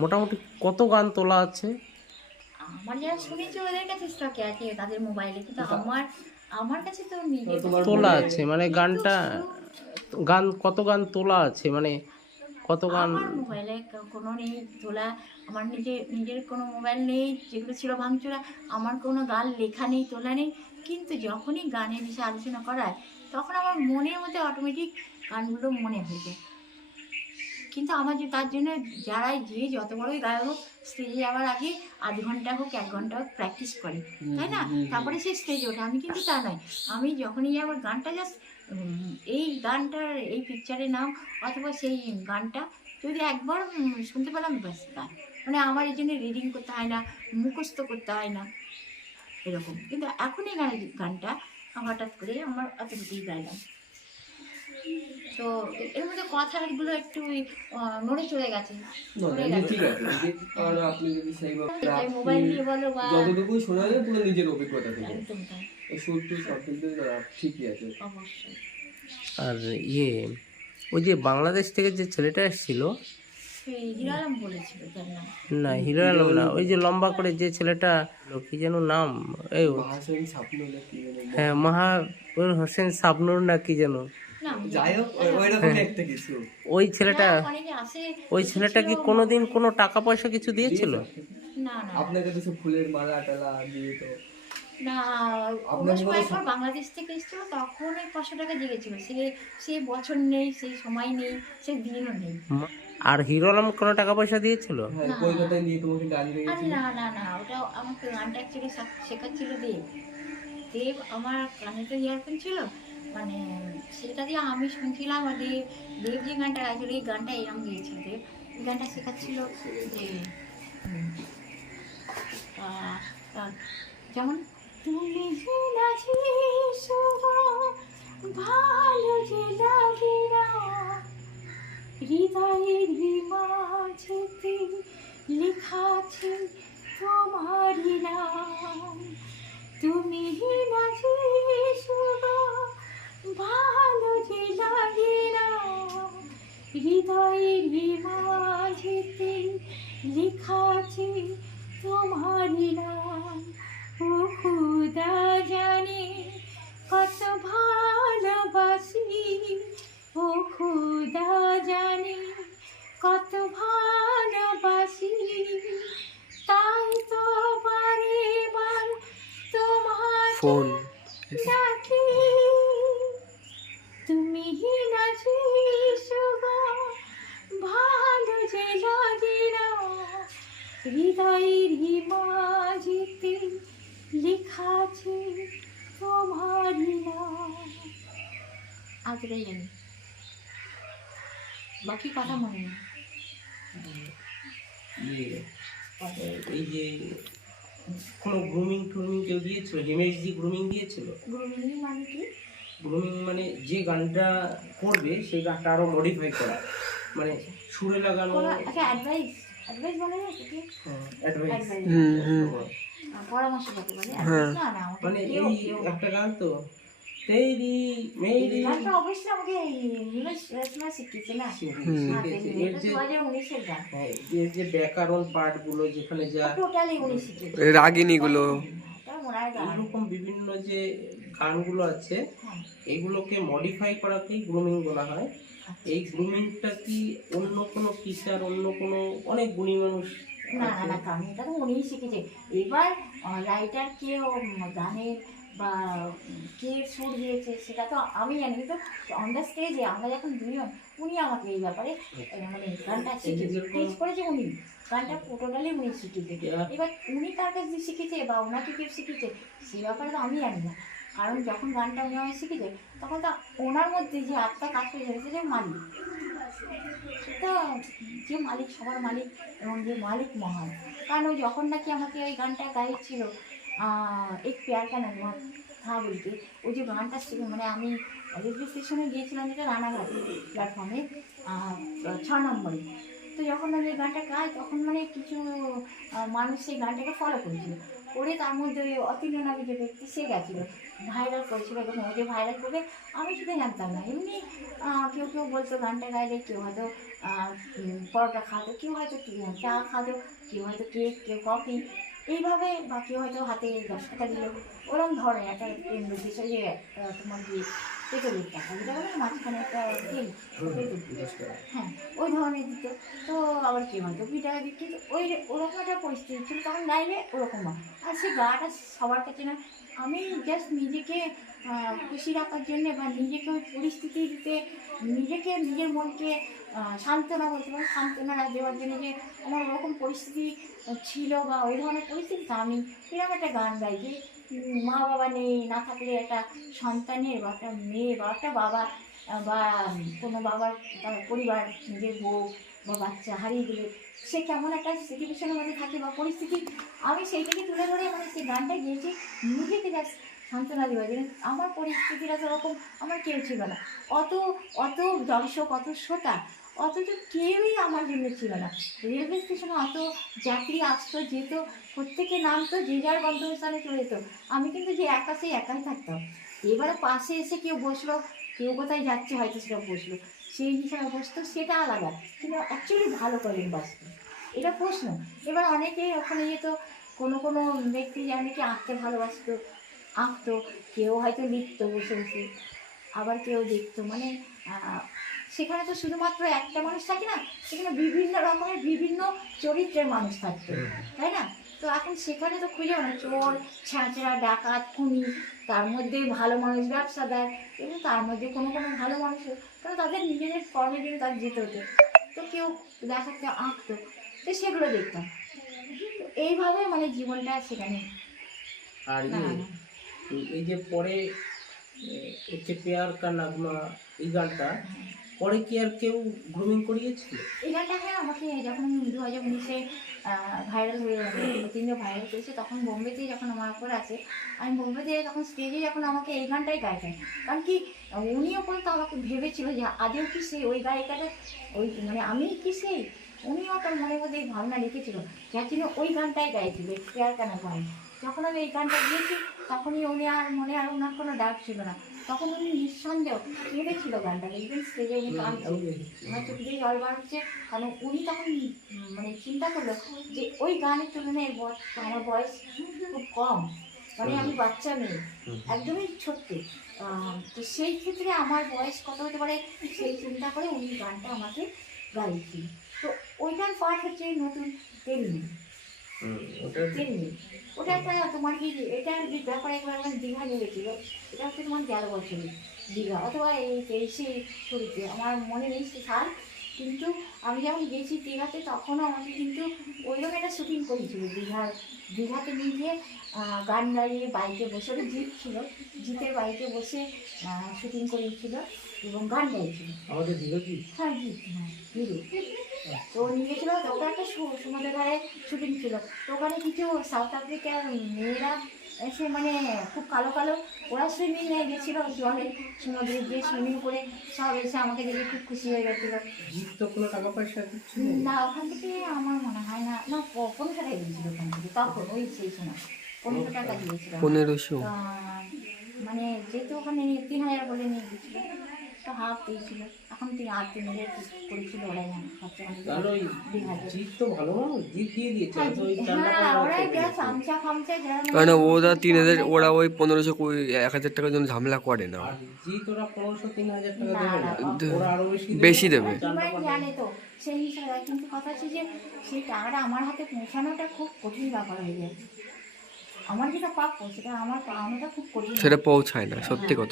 মোটামুটি কত গান তোলা আছে? আমার যারা শুনেছে ওদের কাছে স্টকে আছে তাদের মোবাইলে, কিন্তু আমার আমার কাছে তো নিজের কাছে তোলা নেই। আছে মানে কিন্তু গানটা, কত গান তোলা আছে মানে কত গান? আমার মোবাইলে কোনো নেই তোলা। আমার নিজের কোনো মোবাইল নেই, যেগুলো ছিল ভাঙচুরা। আমার কোনো গান লেখা নেই, তোলা নেই। কিন্তু যখনই গানের বিষয়ে আলোচনা করা হয় তখন আমার মনের মধ্যে অটোমেটিক গানগুলো মনে হয়ে যায়। কিন্তু আমার যে তার জন্য যে যত বড়ই গায়ক হোক, স্টেজে যাওয়ার আগে আধ ঘন্টা হোক 1 ঘন্টা হোক প্র্যাকটিস করে, তাই না? তারপরে সে স্টেজে ওঠে। আমি কিন্তু তা নয়। আমি যখনই আমার গানটা জাস্ট এই গানটার এই পিকচারের নাম অথবা সেই গানটা যদি একবার শুনতে পেলাম, ব্যাস গান। মানে আমার এই জন্য রিডিং করতে হয় না, মুখস্থ করতে হয় না, এরকম। কিন্তু এখন এই গানটা হঠাৎ করে আমার অতটুকুই গাইলাম। তো এর মধ্যে কথাগুলো একটু নড়ে চলে গেছে, চলে গেছে। ঠিক আছে, আর আপনি যদি সেইভাবে মোবাইল নিয়ে বলো বা যতটুকু শোনা যায় পুরো নিজের অভিজ্ঞতা থেকে, একদম তাই, সুর টুর সব কিন্তু ঠিকই আছে। অবশ্যই। আর ওই যে বাংলাদেশ থেকে যে ছেলেটা এসেছিল, সেই হিরো আলম বলেছিল তার নাম। না হিরো আলম না, ওই যে লম্বা করে যে ছেলেটা, কি যেন নাম, এই ভাষণ স্বপ্ন নাকি হ্যাঁ মাহাবুর হোসেন শাবনূর না কি যেন, না, যাই হোক ওইরকম একটা কিছু। ওই ছেলেটা, অনেকে আসে, ওই ছেলেটা কি কোনোদিন কোনো টাকা পয়সা কিছু দিয়েছিল? না না আপনাকে তো সব ফুলের মালা টালা দিয়ে তো না, অবশ্য একবার বাংলাদেশ থেকে এসেছিল, তখন ওই 500 টাকা দিয়েছিল। সে বছর নেই, সেই সময় নেই, সেই দিনও নেই। আর হিরো আলম কোনো টাকা পয়সা দিয়েছিল? হ্যাঁ, কলকাতায় নিয়ে তোমাকে গান আরে লেগেছিল। না না না, ওটা আমাকে গানটা অ্যাকচুয়ালি শেখাচ্ছিল দেব। দেব আমার কানেতে ইয়ারফোন ছিল, মানে সেটা দিয়ে আমি শুনছিলাম। আর দেব যে গানটা গাইছিল, এই গানটা এরম গিয়েছিল দেব। এই গানটা শেখাচ্ছিল যে আহ, আহ, যেমন তুমি যে নাচি ভালো যে লাগে না, হৃদয়ের মাঝেতে লেখা আছে তোমারই নাম। তুমি নাচি ভালো যে লাগে না, হৃদয়ের মাঝেতে লেখা আছে তোমারই নাম। ও খুদা জানে কত ভালোবাসি, ও খুদা জানে কত ভালোবাসি, তাই তো বারে বার তোমার ফোন ডাকি। তুমি নাচি ভালো যে লাগে না, হৃদয়ের মাঝেতে লেখা আছে তোমারই নাম। আজকেই জানি, বাকি কথা মনে নেই। এই যে কোনো গ্রুমিং ট্রুমিং কেউ দিয়েছিল? হিমেশ জি গ্রুমিং দিয়েছিল? গ্রুমিং মানে কি? গ্রুমিং মানে যে গানটা করবে সেই গানটা আরো মডিফাই করা, মানে সুরে লাগানো। আচ্ছা, অ্যাডভাইস বলা যায় কি? অ্যাডভাইস, পরামর্শ করতে পারে। না না, মানে এই একটা গান তো তেরি মেরি, গানটা অবশ্যই আমাকে রেশমা শিখিয়েছে না। এর যে 2019-এর গান, এর যে ব্যাকরণ পার্ট গুলো যেখানে যা টোটালি উনি শিখিয়েছে। রাগিনী গুলো, তার মনে হয় গান। এরকম বিভিন্ন যে গানগুলো আছে হ্যাঁ, এগুলোকে মডিফাই করাকেই গ্রুমিং বলা হয়। এই গ্রুমিংটা কি অন্য কোনো টিচার, অন্য কোনো অনেক গুণী মানুষ না না না, গানটা তো উনিই শিখেছে। এবার রাইটার কে, গানের বা কে সুর দিয়েছে সেটা তো আমি জানি, কিন্তু অন দ্য স্টেজে আমরা যখন দুজন, উনি আমাকে এই ব্যাপারে মানে গানটা শিখেছে, টিচ করেছে উনি। গানটা টোটালি উনি শিখেছে। এবার উনি তার কাছে শিখেছে বা ওনাকে কেউ শিখেছে সে ব্যাপারে তো আমি জানি না। কারণ যখন গানটা উনি আমায় শিখেছে তখন তো ওনার মধ্যে যে আত্মা কাজ করে যাচ্ছে, যে মালিক, সেটা যে মালিক, সবার মালিক, এবং যে মালিক মহান। কারণ ওই যখন নাকি আমাকে ওই গানটা গাইছিল এক পেয়ার কেন থা বলতে, ওই যে গানটা মানে আমি রেলওয়ে স্টেশনে গিয়েছিলাম, যেটা রানাঘাট প্ল্যাটফর্মে 6 নম্বরে। তো যখন আমি এই গানটা গাই তখন মানে কিছু মানুষ সেই গানটাকে ফলো করেছিল, করে তার মধ্যে ওই অতীন্দ্র নামে যে ব্যক্তি সে গেছিলো, ভাইরাল করেছিল। যখন ওই যে ভাইরাল করবে আমি সেটা জানতাম না। এমনি কেউ কেউ বলতো গানটা গাইলে কেউ হয়তো পরোটা খাওয়াতো, কেউ হয়তো চা খাওয়াতো, কেউ হয়তো কেক, কেউ কফি, এইভাবে, বা কেউ হয়তো হাতে 10 টাকা দিল, ওরকম ধরনের একটা কেন্দ্র দিয়েছে যে তোমার কি পেট্রোলের টাকা, যেটা বলে না, মাঝখানে একটা তেল, পেট্রোল, হ্যাঁ ওই ধরনের দিত। তো আবার কেউ হয়তো 2 টাকা দিত, কিন্তু ওই ওরকম একটা পরিস্থিতি ছিল তখন, গাইলে ওরকম না। আর সে গাটা সবার কাছে না, আমি জাস্ট নিজেকে খুশি রাখার জন্যে, বা নিজেকে ওই পরিস্থিতিতে নিজেকে, নিজের মনকে সান্ত্বনা বলতে পারি, সান্ত্বনা দেওয়ার জন্য, যে আমার ওরকম পরিস্থিতি ছিল বা ওই ধরনের পরিস্থিতিতে আমি এরকম একটা গান গাই যে মা বাবা নেই, না থাকলে একটা সন্তানের বা একটা মেয়ে বা একটা বাবা বা কোনো বাবার তার পরিবার, নিজের বউ বা বাচ্চা হারিয়ে গেলে সে কেমন একটা সিচুয়েশনের মধ্যে থাকে বা পরিস্থিতি, আমি সেইটাকে তুলে ধরে মানে সেই গানটা গিয়েছি নিজেকে জাস্ট সান্ত্বনা দেওয়া, যে আমার পরিস্থিতিটা তো ওরকম, আমার কেউ ছিল না, অত অত দর্শক, অত শ্রোতা, অথচ কেউই আমার জন্য ছিল না। রেলওয়ে স্টেশনে অত যাত্রী আসতো, যেত, প্রত্যেকে নামতো, যে যার গন্তব্যস্থানে চলে যেত, আমি কিন্তু যে একা, সেই একাই থাকতাম। এবারে পাশে এসে কেউ বসলো, কেউ কোথায় যাচ্ছে হয়তো সেটা বসলো, সেই হিসাবে বসতো, সেটা আলাদা, কিন্তু অ্যাকচুয়ালি ভালো করেন বাঁচতো, এটা প্রশ্ন। এবার অনেকেই ওখানে যেত, কোনো কোনো ব্যক্তি অনেকে আঁকতে ভালোবাসতো, আঁকতো, কেউ হয়তো লিখতো বসে বসে, আবার কেউ দেখতো, মানে সেখানে তো শুধুমাত্র একটা মানুষ থাকে না, সেখানে বিভিন্ন রকমের বিভিন্ন চরিত্রের মানুষ থাকতো, তাই না? তো এখন সেখানে তো খুঁজেও না, চোর, ছ্যাঁচড়া, ডাকাত, খুনি, তার মধ্যে ভালো মানুষ, ব্যবসাদার, এবং তার মধ্যে কোনো কোনো ভালো মানুষও, কারণ তাদের নিজেদের কর্মের জন্য তাদের যেতে হতো, তো কেউ দেখাতে আঁকতো, তো সেগুলো দেখতাম। তো এইভাবে মানে জীবনটা সেখানে। আর না না, এই যে পরে হচ্ছে পেয়ার কা নাগমা, এই গানটা পরে কি আর কেউ গ্রুমিং করিয়েছিল? এই গানটা হ্যাঁ আমাকে যখন 2019-এ ভাইরাল হয়ে প্রতিদিন ভাইরাল করেছে, তখন বোম্বেতেই যখন আমার উপর আছে, আমি বোম্বেতে তখন স্টেজে যখন আমাকে এই গানটাই গাইতেন, কারণ কি উনিও পর্যন্ত আমাকে ভেবেছিল যে আদেও কি সেই ওই গায়িকাটা, ওই মানে আমি কি সেই, উনিও তার মনের মধ্যে এই ভাবনা রেখেছিল, যার জন্য ওই গানটাই গাইছিল, প্রেয়ার কানা গান। যখন আমি এই গানটা গিয়েছি, তখনই উনি আর মনে আর ওনার কোনো ডাক ছিল না, তখন উনি নিঃসন্দেহ কেঁদেছিল গানটা, দেখবেন স্টেজে উনি কাঁদছে, আমার চোখ দিয়ে জল বার হচ্ছে, কারণ উনি তখন মানে চিন্তা করলো যে ওই গানের তুলনায় আমার বয়স খুব কম, মানে আমি বাচ্চা মেয়ে, একদমই ছোট্ট, তো সেই ক্ষেত্রে আমার বয়স কত হতে পারে সেই চিন্তা করে উনি গানটা আমাকে গাইছিল। তো ওইটার পার্ট হচ্ছে নতুন তেমনি, তেমনি ওটা একটা তোমার কি, এটার ব্যাপারে একবার আমার দীঘা নিয়ে গেছিল, এটা হচ্ছে তোমার 11 বছরের দীঘা, অথবা এই 23শে শুরুতে, আমার মনে নেই সে সাল, কিন্তু আমি যখন গেছি দীঘাতে, তখনও আমাকে কিন্তু ওইরকম একটা শুটিং করেছিল দীঘাতে নিয়ে গিয়ে, গান গাইয়ে বাইকে বসে, ওটা জিপ ছিল, জিপের বাইকে বসে শুটিং করেছিল এবং গান গাইছিল। আমাদের দিল কি? হ্যাঁ জিপ, হ্যাঁ হিরো। তো নিয়ে গেছিল, তো ওটা একটা সমুদ্রের ধারে শুটিং ছিল, তো ওখানে কিছু সাউথ আফ্রিকার মেয়েরা এসে, মানে খুব কালো কালো, ওরা সুইমিং নিয়ে গেছিলো জলে, সমুদ্রে গিয়ে সুইমিং করে সব এসে আমাকে দেখে খুব খুশি হয়ে গেছিলো। জিত তো কোনো টাকা পয়সা কিছু নেই? না ওখান থেকে আমার মনে হয় না, না 15 টাকা দিয়েছিল ওখান থেকে, তখন ওই সেই সময় 15 টাকা দিয়েছিল। 1500। মানে যেহেতু ওখানে 3000 বলে নিয়ে গেছিলো, তো হাফ দিয়েছিল, এখন 3,000 করেছিল, ওরাই জানে খরচা তাহলে ওই জিত তো ভালো মানুষ, জিত দিয়ে দিয়েছে, তো ওই হ্যাঁ ওরাই যা চামচা ফামচা যারা, কারণ ওরা 3000, ওরা ওই 1500 1000 টাকার জন্য ঝামেলা করে না। আর জিত ওরা 1500-3000 টাকা না, দেবে না, না। ওরা আরো বেশি দেবে। জানে তো সেই হিসাবে, কিন্তু কথা হচ্ছে যে সেই টাকাটা আমার হাতে পৌঁছানোটা খুব কঠিন ব্যাপার হয়ে যায়, আমার যেটা প্রাপ্য সেটা আমার পাওনাটা খুব কঠিন, সেটা পৌঁছায় না, সত্যি কথা।